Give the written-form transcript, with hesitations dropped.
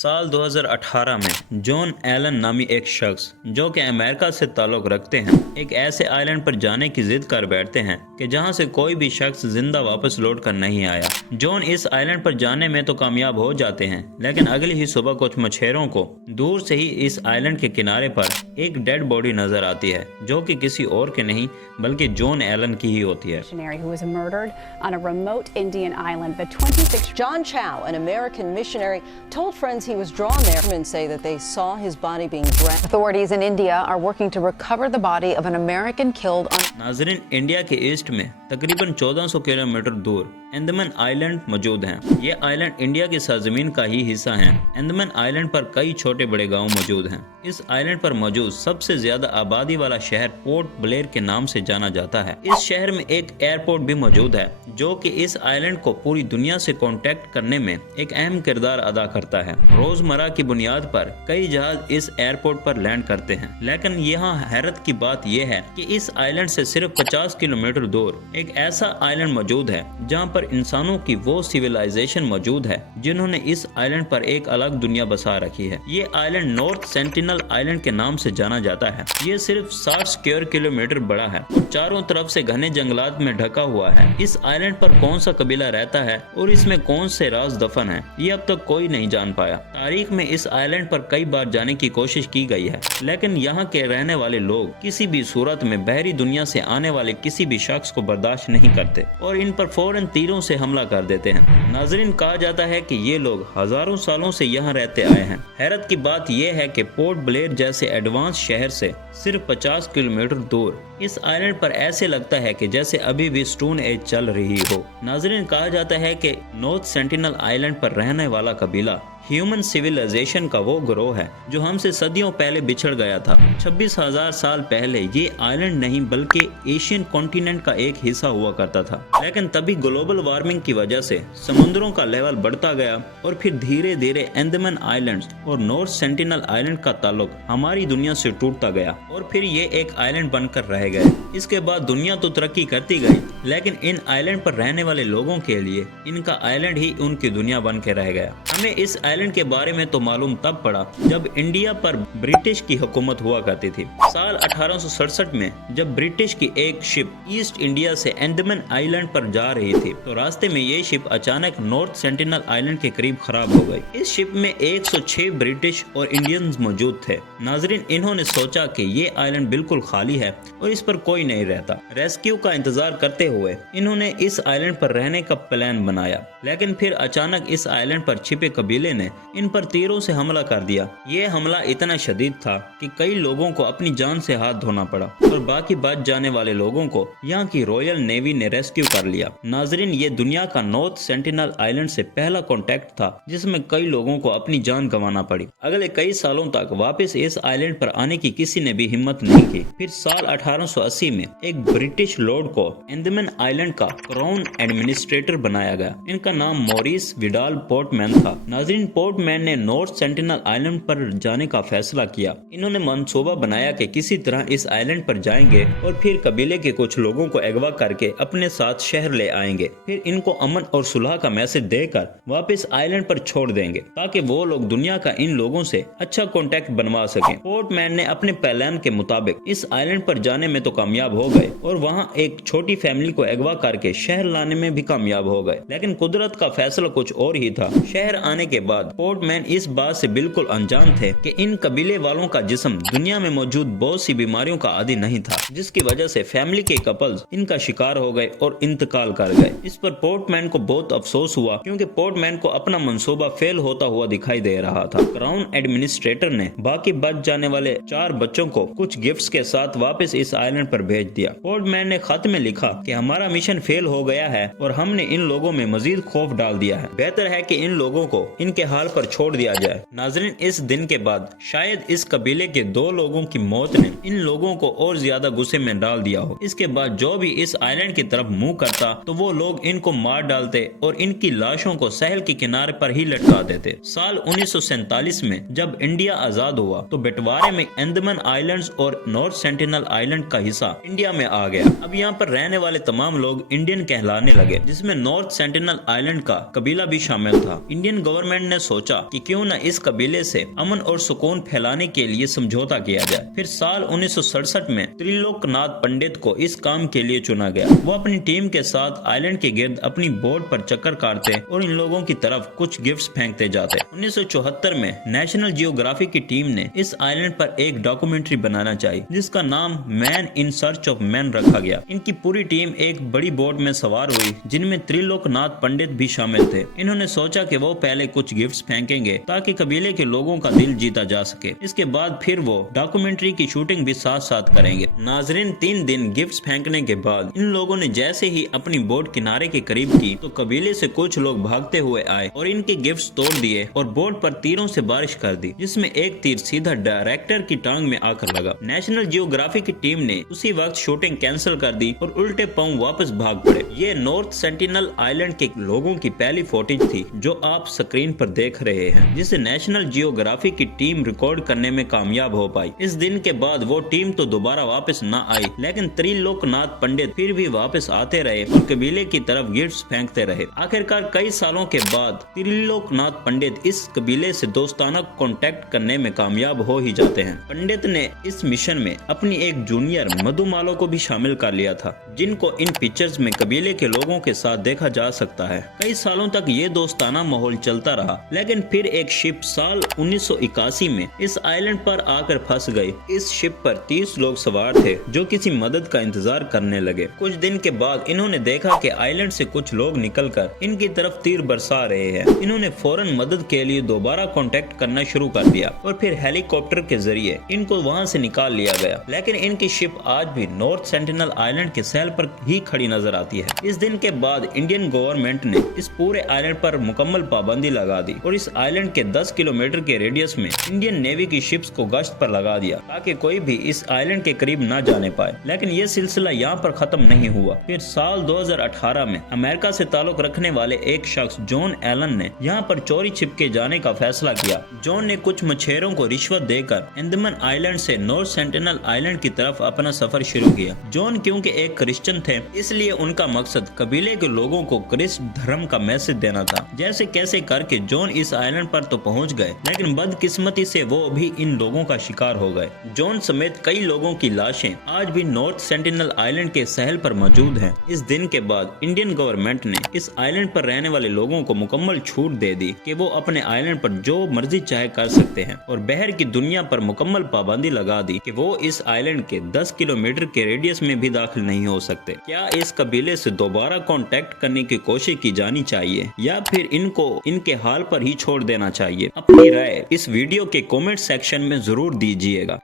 साल 2018 में John Allen नामी एक शख्स जो कि अमेरिका से ताल्लुक़ रखते हैं एक ऐसे आइलैंड पर जाने की जिद कर बैठते हैं कि जहां से कोई भी शख्स जिंदा वापस लौट कर नहीं आया। जॉन इस आइलैंड पर जाने में तो कामयाब हो जाते हैं, लेकिन अगली ही सुबह कुछ मछेरों को दूर से ही इस आइलैंड के किनारे पर एक डेड बॉडी नजर आती है जो कि किसी और के नहीं बल्कि जॉन एलन की ही होती है। Who was murdered on a remote Indian island. The 26 John Chow, an American missionary, told friends he was drawn there and say that they saw his body being dragged. Authorities in India are working to recover the body of an American killed on नाजरीन, India के east में तकरीबन 1400 kilometre दूर Andaman island मौजूद हैं। ये island India की सरजमीन का ही हिस्सा हैं। अंडमान आइलैंड पर कई छोटे बड़े गांव मौजूद हैं। इस आइलैंड पर मौजूद सबसे ज्यादा आबादी वाला शहर पोर्ट ब्लेयर के नाम से जाना जाता है। इस शहर में एक एयरपोर्ट भी मौजूद है जो कि इस आइलैंड को पूरी दुनिया से कांटेक्ट करने में एक अहम किरदार अदा करता है। रोजमर्रा की बुनियाद पर कई जहाज इस एयरपोर्ट पर लैंड करते हैं, लेकिन यहाँ हैरत की बात यह है कि इस आइलैंड से सिर्फ 50 किलोमीटर दूर एक ऐसा आइलैंड मौजूद है जहाँ पर इंसानों की वो सिविलाइजेशन मौजूद है जिन्होंने इस आइलैंड पर एक अलग दुनिया बसा रखी है। ये आइलैंड नॉर्थ सेंटिनल आइलैंड के नाम से जाना जाता है। ये सिर्फ 60 स्क्वायर किलोमीटर बड़ा है और चारों तरफ से घने जंगलात में ढका हुआ है। इस आइलैंड पर कौन सा कबीला रहता है और इसमें कौन से राज दफन है, ये अब तक कोई नहीं जान पाया। तारीख में इस आइलैंड पर कई बार जाने की कोशिश की गई है, लेकिन यहाँ के रहने वाले लोग किसी भी सूरत में बहरी दुनिया से आने वाले किसी भी शख्स को बर्दाश्त नहीं करते और इन पर फौरन तीरों से हमला कर देते हैं। नाजरीन, कहा जाता है कि ये लोग हजारों सालों से यहाँ रहते आए हैं। हैरत की बात यह है कि पोर्ट ब्लेयर जैसे एडवांस शहर से सिर्फ 50 किलोमीटर दूर इस आइलैंड पर ऐसे लगता है कि जैसे अभी भी स्टोन एज चल रही हो। नाजरीन, कहा जाता है कि नॉर्थ सेंटिनल आइलैंड पर रहने वाला कबीला ह्यूमन सिविलाइजेशन का वो ग्रोह है जो हमसे सदियों पहले बिछड़ गया था। 26,000 साल पहले ये आइलैंड नहीं बल्कि एशियन कॉन्टिनेंट का एक हिस्सा हुआ करता था, लेकिन तभी ग्लोबल वार्मिंग की वजह से समुद्रों का लेवल बढ़ता गया और फिर धीरे धीरे अंडमान आइलैंड्स और नॉर्थ सेंटिनल आइलैंड का ताल्लुक हमारी दुनिया से टूटता गया और फिर ये एक आइलैंड बनकर रह गए। इसके बाद दुनिया तो तरक्की करती गई, लेकिन इन आइलैंड पर रहने वाले लोगों के लिए इनका आइलैंड ही उनकी दुनिया बन के रह गया। हमें इस आइलैंड के बारे में तो मालूम तब पड़ा जब इंडिया पर ब्रिटिश की हुकूमत हुआ करती थी। साल 1867 में जब ब्रिटिश की एक शिप ईस्ट इंडिया से अंडमान आइलैंड पर जा रही थी तो रास्ते में ये शिप अचानक नॉर्थ सेंटिनल आइलैंड के करीब खराब हो गई। इस शिप में 106 ब्रिटिश और इंडियंस मौजूद थे। नाजरीन, इन्होंने सोचा कि ये आइलैंड बिल्कुल खाली है और इस पर कोई नहीं रहता। रेस्क्यू का इंतजार करते हुए इन्होंने इस आइलैंड पर रहने का प्लान बनाया, लेकिन फिर अचानक इस आइलैंड पर छिपे कबीले ने इन पर तीरों से हमला कर दिया। ये हमला इतना शदीद था कि कई लोगों को अपनी जान से हाथ धोना पड़ा और बाकी बच जाने वाले लोगों को यहाँ की रॉयल नेवी ने रेस्क्यू कर लिया। नाजरीन, ये दुनिया का नॉर्थ सेंटिनल आइलैंड से पहला कॉन्टेक्ट था जिसमें कई लोगों को अपनी जान गंवाना पड़ी। अगले कई सालों तक वापस इस आइलैंड पर आने की किसी ने भी हिम्मत नहीं की। फिर साल 1880 में एक ब्रिटिश लॉर्ड को अंडमान आइलैंड का क्राउन एडमिनिस्ट्रेटर बनाया गया। इनका नाम मॉरिस विडाल पोर्टमैन था। नाजरीन, पोर्टमैन ने नॉर्थ सेंटिनल आइलैंड पर जाने का फैसला किया। इन्होंने मंसूबा बनाया कि किसी तरह इस आइलैंड पर जाएंगे और फिर कबीले के कुछ लोगों को अगवा करके अपने साथ शहर ले आएंगे। फिर इनको अमन और सुलह का मैसेज देकर वापस आइलैंड पर छोड़ देंगे ताकि वो लोग दुनिया का इन लोगों से अच्छा कांटेक्ट बनवा सकें। पोर्टमैन ने अपने प्लान के मुताबिक इस आइलैंड पर जाने में तो कामयाब हो गए और वहाँ एक छोटी फैमिली को अगवा करके शहर लाने में भी कामयाब हो गए, लेकिन कुदरत का फैसला कुछ और ही था। शहर आने के बाद पोर्टमैन इस बात से बिल्कुल अनजान थे कि इन कबीले वालों का जिस्म दुनिया में मौजूद बहुत सी बीमारियों का आदी नहीं था, जिसकी वजह से फैमिली के कपल्स इनका शिकार हो गए और इंतकाल कर गए। इस पर पोर्टमैन को बहुत अफसोस हुआ क्योंकि पोर्टमैन को अपना मंसूबा फेल होता हुआ दिखाई दे रहा था। क्राउन एडमिनिस्ट्रेटर ने बाकी बच जाने वाले 4 बच्चों को कुछ गिफ्ट्स के साथ वापस इस आइलैंड पर भेज दिया। पोर्टमैन ने खत में लिखा कि हमारा मिशन फेल हो गया है और हमने इन लोगों में मजीद खौफ डाल दिया है। बेहतर है कि इन लोगों को इनके हाल पर छोड़ दिया जाए। नाजरीन, इस दिन के बाद शायद इस कबीले के 2 लोगों की मौत ने इन लोगों को और ज्यादा गुस्से में डाल दिया हो। इसके बाद जो भी इस आइलैंड की तरफ मुंह करता तो वो लोग इनको मार डालते और इनकी लाशों को सहल के किनारे पर ही लटका देते। साल 1947 में जब इंडिया आजाद हुआ तो बंटवारे में अंडमान आइलैंड्स और नॉर्थ सेंटिनल आइलैंड का हिस्सा इंडिया में आ गया। अब यहाँ पर रहने वाले तमाम लोग इंडियन कहलाने लगे, जिसमें नॉर्थ सेंटिनल आइलैंड का कबीला भी शामिल था। इंडियन गवर्नमेंट ने सोचा कि क्यों न इस कबीले से अमन और सुकून फैलाने के लिए समझौता किया जाए। फिर साल 1967 में त्रिलोकनाथ पंडित को इस काम के लिए चुना गया। वो अपनी टीम के साथ आइलैंड के गिर्द अपनी बोट पर चक्कर काटते और इन लोगों की तरफ कुछ गिफ्ट्स फेंकते जाते। 1974 में नेशनल जियोग्राफी की टीम ने इस आइलैंड पर एक डॉक्यूमेंट्री बनाना चाहिए, जिसका नाम man in search of man रखा गया। इनकी पूरी टीम एक बड़ी बोट में सवार हुई, जिनमें त्रिलोकनाथ पंडित भी शामिल थे। इन्होंने सोचा कि वो पहले कुछ गिफ्ट्स फेंकेंगे ताकि कबीले के लोगों का दिल जीता जा सके। इसके बाद फिर वो डॉक्यूमेंट्री की शूटिंग भी साथ साथ करेंगे। नाजरीन, 3 दिन गिफ्ट्स फेंकने के बाद इन लोगों ने जैसे ही अपनी बोट किनारे के करीब की तो कबीले से कुछ लोग भागते हुए आए और इनके गिफ्ट्स तोड़ दिए और बोट पर तीरों से बारिश कर दी, जिसमें एक तीर सीधा डायरेक्टर की टांग में आकर लगा। नेशनल जियोग्राफी की टीम ने उसी वक्त शूटिंग कैंसिल कर दी और उल्टे पांव वापस भाग पड़े। ये नॉर्थ सेंटिनल आइलैंड के लोगों की पहली फुटेज थी जो आप स्क्रीन पर देख रहे हैं, जिसे नेशनल जियोग्राफी की टीम रिकॉर्ड करने में कामयाब हो पाई। इस दिन के बाद वो टीम तो दोबारा वापस न आई, लेकिन त्रिलोकनाथ पंडित फिर भी वापस आते रहे और कबीले की तरफ गिफ्ट्स फेंकते रहे। आखिरकार कई सालों के बाद त्रिलोकनाथ पंडित इस कबीले से दोस्ताना कांटेक्ट करने में कामयाब हो ही जाते हैं। पंडित ने इस मिशन में अपनी एक जूनियर मधुमालो को भी शामिल कर लिया था, जिनको इन पिक्चर्स में कबीले के लोगों के साथ देखा जा सकता है। कई सालों तक ये दोस्ताना माहौल चलता रहा, लेकिन फिर एक शिप साल 1981 में इस आइलैंड पर आकर फंस गई। इस शिप पर 30 लोग सवार थे जो किसी मदद का इंतजार करने लगे। कुछ दिन के बाद इन्होंने देखा कि आइलैंड से कुछ लोग निकलकर इनकी तरफ तीर बरसा रहे हैं। इन्होंने फौरन मदद के लिए दोबारा कांटेक्ट करना शुरू कर दिया और फिर हेलीकॉप्टर के जरिए इनको वहां से निकाल लिया गया। लेकिन इनकी शिप आज भी नॉर्थ सेंटिनल आइलैंड के सैल पर ही खड़ी नजर आती है। इस दिन के बाद इंडियन गवर्नमेंट ने इस पूरे आइलैंड पर मुकम्मल पाबंदी लगा दी और इस आइलैंड के 10 किलोमीटर के रेडियस में इंडियन नेवी की शिप्स को गश्त पर लगा दिया ताकि कोई भी इस आइलैंड के करीब न जाने पाए। लेकिन ये सिलसिला यहाँ पर खत्म नहीं हुआ। फिर साल 2018 में अमेरिका से ताल्लुक रखने वाले एक शख्स जॉन एलन ने यहाँ पर चोरी छिपके जाने का फैसला किया। जॉन ने कुछ मछेरों को रिश्वत देकर अंडमान आइलैंड से नॉर्थ सेंटिनल आइलैंड की तरफ अपना सफर शुरू किया। जॉन क्योंकि एक क्रिश्चियन थे, इसलिए उनका मकसद कबीले के लोगों को क्रिस्ट धर्म का मैसेज देना था। जैसे कैसे करके जॉन इस आइलैंड पर तो पहुंच गए, लेकिन बदकिस्मती से वो भी इन लोगों का शिकार हो गए। जॉन समेत कई लोगों की लाशें आज भी नॉर्थ सेंटिनल आइलैंड के सहल पर मौजूद हैं। इस दिन के बाद इंडियन गवर्नमेंट ने इस आइलैंड पर रहने वाले लोगों को मुकम्मल छूट दे दी कि वो अपने आइलैंड पर जो मर्जी चाहे कर सकते हैं और बाहर की दुनिया पर मुकम्मल पाबंदी लगा दी कि वो इस आइलैंड के 10 किलोमीटर के रेडियस में भी दाखिल नहीं हो सकते। क्या इस कबीले से दोबारा कांटेक्ट करने की कोशिश की जानी चाहिए या फिर इनको इनके हाल पर ही छोड़ देना चाहिए? अपनी राय इस वीडियो के कमेंट सेक्शन में जरूर दीजिएगा।